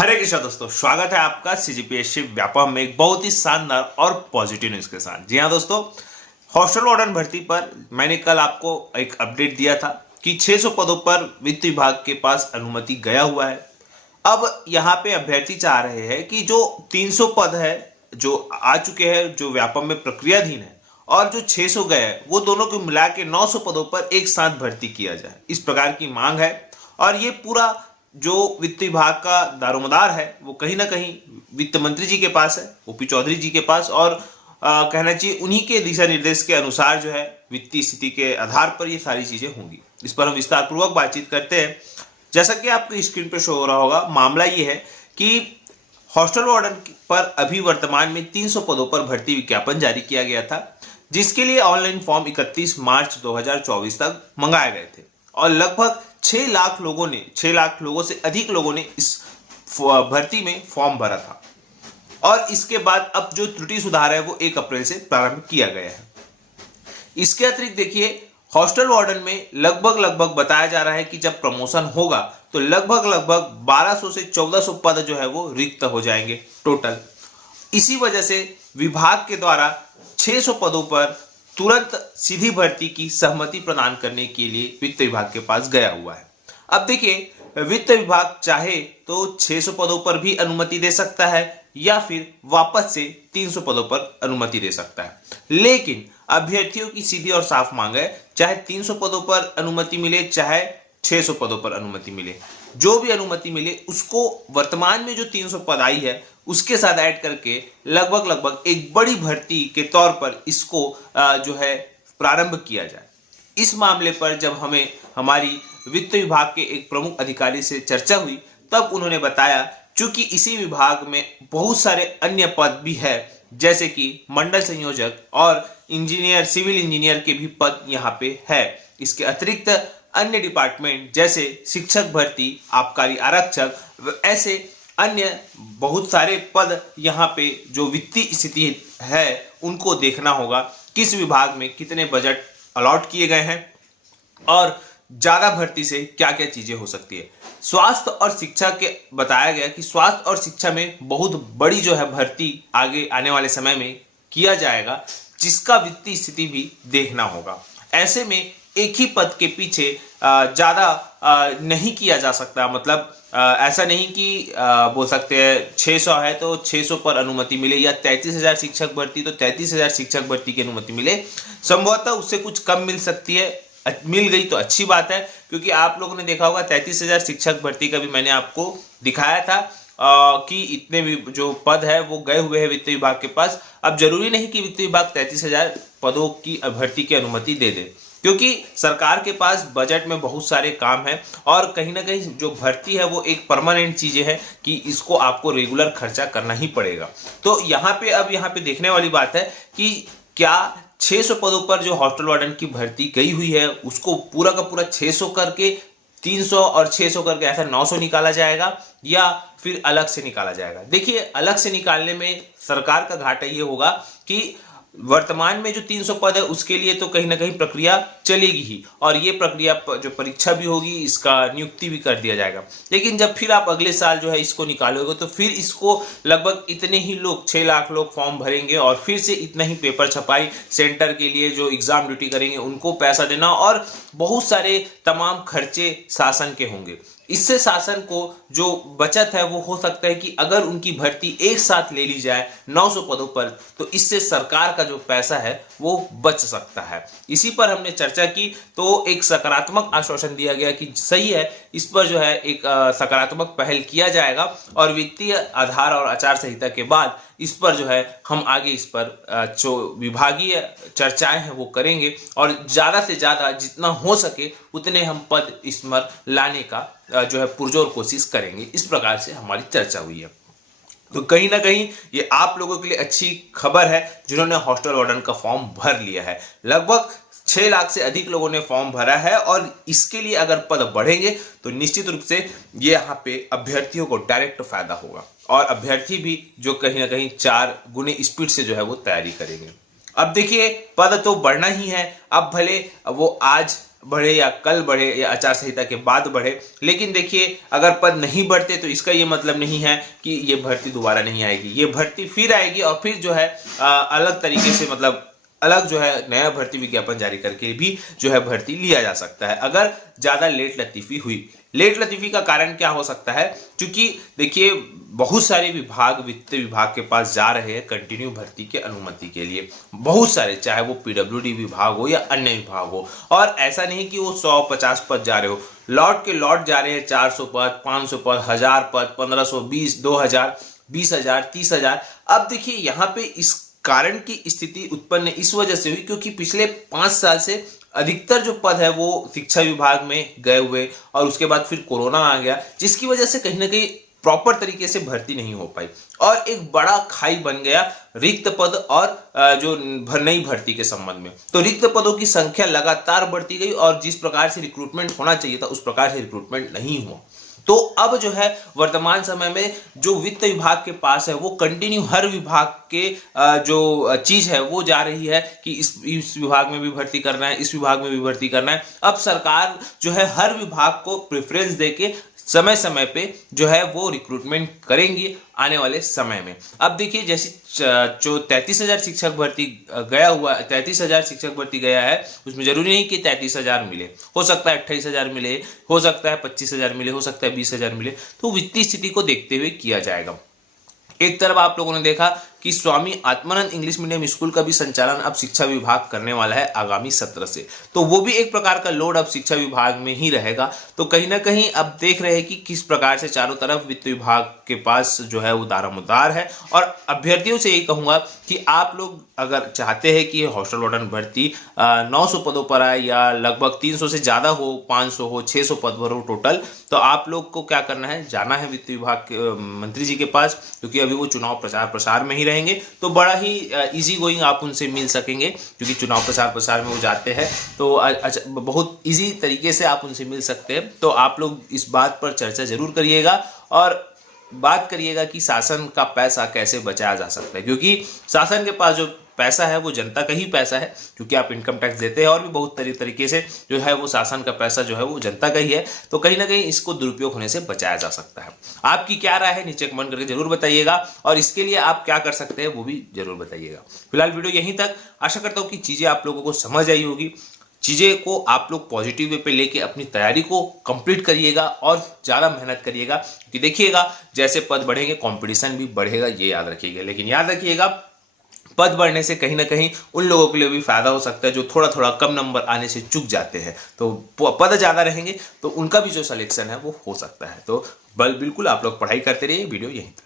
हरे कृष्णा दोस्तों, स्वागत है आपका सीजीपीएससी व्यापम में एक बहुत ही शानदार और पॉजिटिव न्यूज के साथ। जी हाँ दोस्तों, हॉस्टल वार्डन भर्ती पर मैंने कल आपको एक अपडेट दिया था कि 600 पदों पर वित्त विभाग के पास अनुमति गया हुआ है। अब यहाँ पे अभ्यर्थी चाह रहे हैं कि जो 300 पद है जो आ चुके हैं, जो व्यापम में प्रक्रियाधीन है, और जो 600 गए हैं, वो दोनों को मिला के 900 पदों पर एक साथ भर्ती किया जाए, इस प्रकार की मांग है। और ये पूरा जो वित्त विभाग का दारोमदार है वो कहीं ना कहीं वित्त मंत्री जी के पास है, ओपी चौधरी जी के पास, और कहना चाहिए उन्हीं के दिशा निर्देश के अनुसार जो है वित्तीय स्थिति के आधार पर ये सारी चीजें होंगी। इस पर हम विस्तार पूर्वक बातचीत करते हैं। जैसा कि आपको स्क्रीन पर शो हो रहा होगा, मामला ये है कि हॉस्टल वार्डन पर अभी वर्तमान में 300 पदों पर भर्ती विज्ञापन जारी किया गया था, जिसके लिए ऑनलाइन फॉर्म 31 मार्च 2024 तक मंगाए गए थे और लगभग 6 लाख लोगों से अधिक लोगों ने इस भर्ती में फॉर्म भरा था। और इसके बाद अब जो त्रुटि सुधार है वो 1 अप्रैल से प्रारंभ किया गया है। इसके अतिरिक्त देखिए, हॉस्टल वार्डन में लगभग बताया जा रहा है कि जब प्रमोशन होगा तो लगभग 1200 से 1400 पद जो है वो रिक्त हो जाएंगे टोटल। इसी वजह से विभाग के द्वारा 600 पदों पर तुरंत सीधी भर्ती की सहमति प्रदान करने के लिए वित्त विभाग के पास गया हुआ है। अब देखिए, वित्त विभाग चाहे तो 600 पदों पर भी अनुमति दे सकता है या फिर वापस से 300 पदों पर अनुमति दे सकता है, लेकिन अभ्यर्थियों की सीधी और साफ मांग है, चाहे 300 पदों पर अनुमति मिले चाहे 600 पदों पर अनुमति मिले, जो भी अनुमति मिले उसको वर्तमान में जो 300 पद आई है उसके साथ ऐड करके लगभग एक बड़ी भर्ती के तौर पर इसको जो है प्रारंभ किया जाए। इस मामले पर जब हमें हमारी वित्त विभाग के एक प्रमुख अधिकारी से चर्चा हुई, तब उन्होंने बताया चूंकि इसी विभाग में बहुत सारे अन्य पद भी है, जैसे कि मंडल संयोजक और इंजीनियर, सिविल इंजीनियर के भी पद यहाँ पे है। इसके अतिरिक्त अन्य डिपार्टमेंट जैसे शिक्षक भर्ती, आबकारी आरक्षक, ऐसे अन्य बहुत सारे पद यहाँ पे जो वित्तीय स्थिति है उनको देखना होगा, किस विभाग में कितने बजट अलॉट किए गए हैं और ज्यादा भर्ती से क्या क्या चीजें हो सकती है। स्वास्थ्य और शिक्षा के बताया गया कि स्वास्थ्य और शिक्षा में बहुत बड़ी जो है भर्ती आगे आने वाले समय में किया जाएगा, जिसका वित्तीय स्थिति भी देखना होगा। ऐसे में एक ही पद के पीछे ज्यादा नहीं किया जा सकता, मतलब ऐसा नहीं कि बोल सकते हैं 600 है तो 600 पर अनुमति मिले, या 33,000 शिक्षक भर्ती तो 33,000 शिक्षक भर्ती की अनुमति मिले। संभवतः उससे कुछ कम मिल सकती है, मिल गई तो अच्छी बात है, क्योंकि आप लोगों ने देखा होगा 33,000 शिक्षक भर्ती का भी मैंने आपको दिखाया था कि इतने भी जो पद है वो गए हुए हैं वित्त विभाग के पास। अब जरूरी नहीं कि वित्त विभाग 33,000 पदों की भर्ती की अनुमति दे दे, क्योंकि सरकार के पास बजट में बहुत सारे काम है और कहीं ना कहीं जो भर्ती है वो एक परमानेंट चीजें है कि इसको आपको रेगुलर खर्चा करना ही पड़ेगा। तो यहाँ पे देखने वाली बात है कि क्या 600 पदों पर जो हॉस्टल वार्डन की भर्ती गई हुई है उसको पूरा का पूरा 600 करके 300 और 600 करके ऐसा 900 निकाला जाएगा, या फिर अलग से निकाला जाएगा। देखिए, अलग से निकालने में सरकार का घाटा ये होगा कि वर्तमान में जो 300 पद है उसके लिए तो कहीं ना कहीं प्रक्रिया चलेगी ही, और ये प्रक्रिया जो परीक्षा भी होगी इसका नियुक्ति भी कर दिया जाएगा। लेकिन जब फिर आप अगले साल जो है इसको निकालोगे तो फिर इसको लगभग इतने ही लोग, 6 लाख लोग फॉर्म भरेंगे और फिर से इतना ही पेपर छपाई, सेंटर के लिए जो एग्जाम ड्यूटी करेंगे उनको पैसा देना, और बहुत सारे तमाम खर्चे शासन के होंगे। इससे शासन को जो बचत है वो हो सकता है कि अगर उनकी भर्ती एक साथ ले ली जाए 900 पदों पर, तो इससे सरकार का जो पैसा है वो बच सकता है। इसी पर हमने चर्चा की तो एक सकारात्मक आश्वासन दिया गया कि सही है, इस पर जो है एक सकारात्मक पहल किया जाएगा और वित्तीय आधार और आचार संहिता के बाद इस पर जो है हम आगे इस पर जो विभागीय चर्चाएं हैं वो करेंगे, और ज्यादा से ज्यादा जितना हो सके उतने हम पद इस पर लाने का जो है पुरजोर कोशिश करेंगे। इस प्रकार से हमारी चर्चा हुई है। तो कहीं ना कहीं ये आप लोगों के लिए अच्छी खबर है जिन्होंने हॉस्टल वार्डन का फॉर्म भर लिया है। लगभग 6 लाख से अधिक लोगों ने फॉर्म भरा है, और इसके लिए अगर पद बढ़ेंगे तो निश्चित रूप से ये यहाँ पे अभ्यर्थियों को डायरेक्ट फायदा होगा, और अभ्यर्थी भी जो कहीं ना कहीं 4 गुने स्पीड से जो है वो तैयारी करेंगे। अब देखिए, पद तो बढ़ना ही है। अब भले वो आज बढ़े या कल बढ़े या आचार संहिता के बाद बढ़े, लेकिन देखिए अगर पद नहीं बढ़ते तो इसका ये मतलब नहीं है कि ये भर्ती दोबारा नहीं आएगी। ये भर्ती फिर आएगी और फिर जो है अलग तरीके से, मतलब अलग जो है नया भर्ती विज्ञापन जारी करके भी जो है भर्ती लिया जा सकता है अगर ज़्यादा लेट लतीफ़ी हुई। लेट लतीफ़ी का कारण क्या हो सकता है, क्योंकि देखिए बहुत सारे विभाग वित्त विभाग के पास जा रहे हैं कंटिन्यू भर्ती के अनुमति के लिए, बहुत सारे, चाहे वो पीडब्ल्यूडी विभाग हो या अन्य विभाग हो। और ऐसा नहीं कि वो 150 पद जा रहे हो, लौट के लौट जा रहे हैं 400 पद, 500 पद, 1000 पद, 1520, 2000, 20,000, 30,000। अब देखिए यहाँ पे इस कारण की स्थिति उत्पन्न इस वजह से हुई क्योंकि पिछले 5 साल से अधिकतर जो पद है वो शिक्षा विभाग में गए हुए और उसके बाद फिर कोरोना आ गया, जिसकी वजह से कहीं ना कहीं प्रॉपर तरीके से भर्ती नहीं हो पाई और एक बड़ा खाई बन गया रिक्त पद और जो नई भर्ती के संबंध में। तो रिक्त पदों की संख्या लगातार बढ़ती गई और जिस प्रकार से रिक्रूटमेंट होना चाहिए था उस प्रकार से रिक्रूटमेंट नहीं हुआ। तो अब जो है वर्तमान समय में जो वित्त विभाग के पास है वो कंटिन्यू हर विभाग के जो चीज है वो जा रही है कि इस विभाग में भी भर्ती करना है, इस विभाग में भी भर्ती करना है। अब सरकार जो है हर विभाग को प्रेफरेंस देके समय समय पे जो है वो रिक्रूटमेंट करेंगी आने वाले समय में। अब देखिए जैसे जो 33,000 शिक्षक भर्ती गया हुआ, 33,000 शिक्षक भर्ती गया है, उसमें जरूरी नहीं कि 33,000 मिले, हो सकता है 28,000 मिले, हो सकता है 25,000 मिले, हो सकता है 20,000 मिले। तो वित्तीय स्थिति को देखते हुए किया जाएगा। एक तरफ आप लोगों ने देखा कि Swami Atmanand English medium school का भी संचालन अब शिक्षा विभाग करने वाला है आगामी सत्र से, तो वो भी एक प्रकार का लोड अब शिक्षा विभाग में ही रहेगा। तो कहीं ना कहीं अब देख रहे हैं कि किस प्रकार से चारों तरफ वित्त विभाग के पास जो है वो दारोमदार है। और अभ्यर्थियों से यही कहूंगा कि आप लोग अगर चाहते हैं कि हॉस्टल वार्डन भर्ती 900 पदों पर आए या लगभग 300 से ज़्यादा हो, 500 हो, 600 पद भर हो टोटल, तो आप लोग को क्या करना है, जाना है वित्त विभाग के मंत्री जी के पास, क्योंकि अभी वो चुनाव प्रचार प्रसार में ही रहेंगे। तो बड़ा ही इजी गोइंग आप उनसे मिल सकेंगे, क्योंकि चुनाव प्रचार प्रसार में वो जाते हैं तो बहुत इजी तरीके से आप उनसे मिल सकते हैं। तो आप लोग इस बात पर चर्चा जरूर करिएगा और बात करिएगा कि शासन का पैसा कैसे बचाया जा सकता है, क्योंकि शासन के पास जो पैसा है वो जनता का ही पैसा है, क्योंकि आप इनकम टैक्स देते हैं और भी बहुत तरीके से जो है वो शासन का पैसा जो है वो जनता का ही है। तो कहीं ना कहीं इसको दुरुपयोग होने से बचाया जा सकता है। आपकी क्या राय है नीचे कमेंट करके जरूर बताइएगा और इसके लिए आप क्या कर सकते हैं वो भी जरूर बताइएगा। फिलहाल वीडियो यहीं तक। आशा करता हूँ कि चीजें आप लोगों को समझ आई होगी। चीज़ें को आप लोग पॉजिटिव वे पे लेके अपनी तैयारी को कंप्लीट करिएगा और ज़्यादा मेहनत करिएगा, क्योंकि देखिएगा जैसे पद बढ़ेंगे कंपटीशन भी बढ़ेगा, ये याद रखिएगा। लेकिन याद रखिएगा पद बढ़ने से कहीं ना कहीं उन लोगों के लिए भी फायदा हो सकता है जो थोड़ा थोड़ा कम नंबर आने से चूक जाते हैं। तो पद ज़्यादा रहेंगे तो उनका भी जो सिलेक्शन है वो हो सकता है। तो बिल्कुल आप लोग पढ़ाई करते रहिए। वीडियो यहीं तक।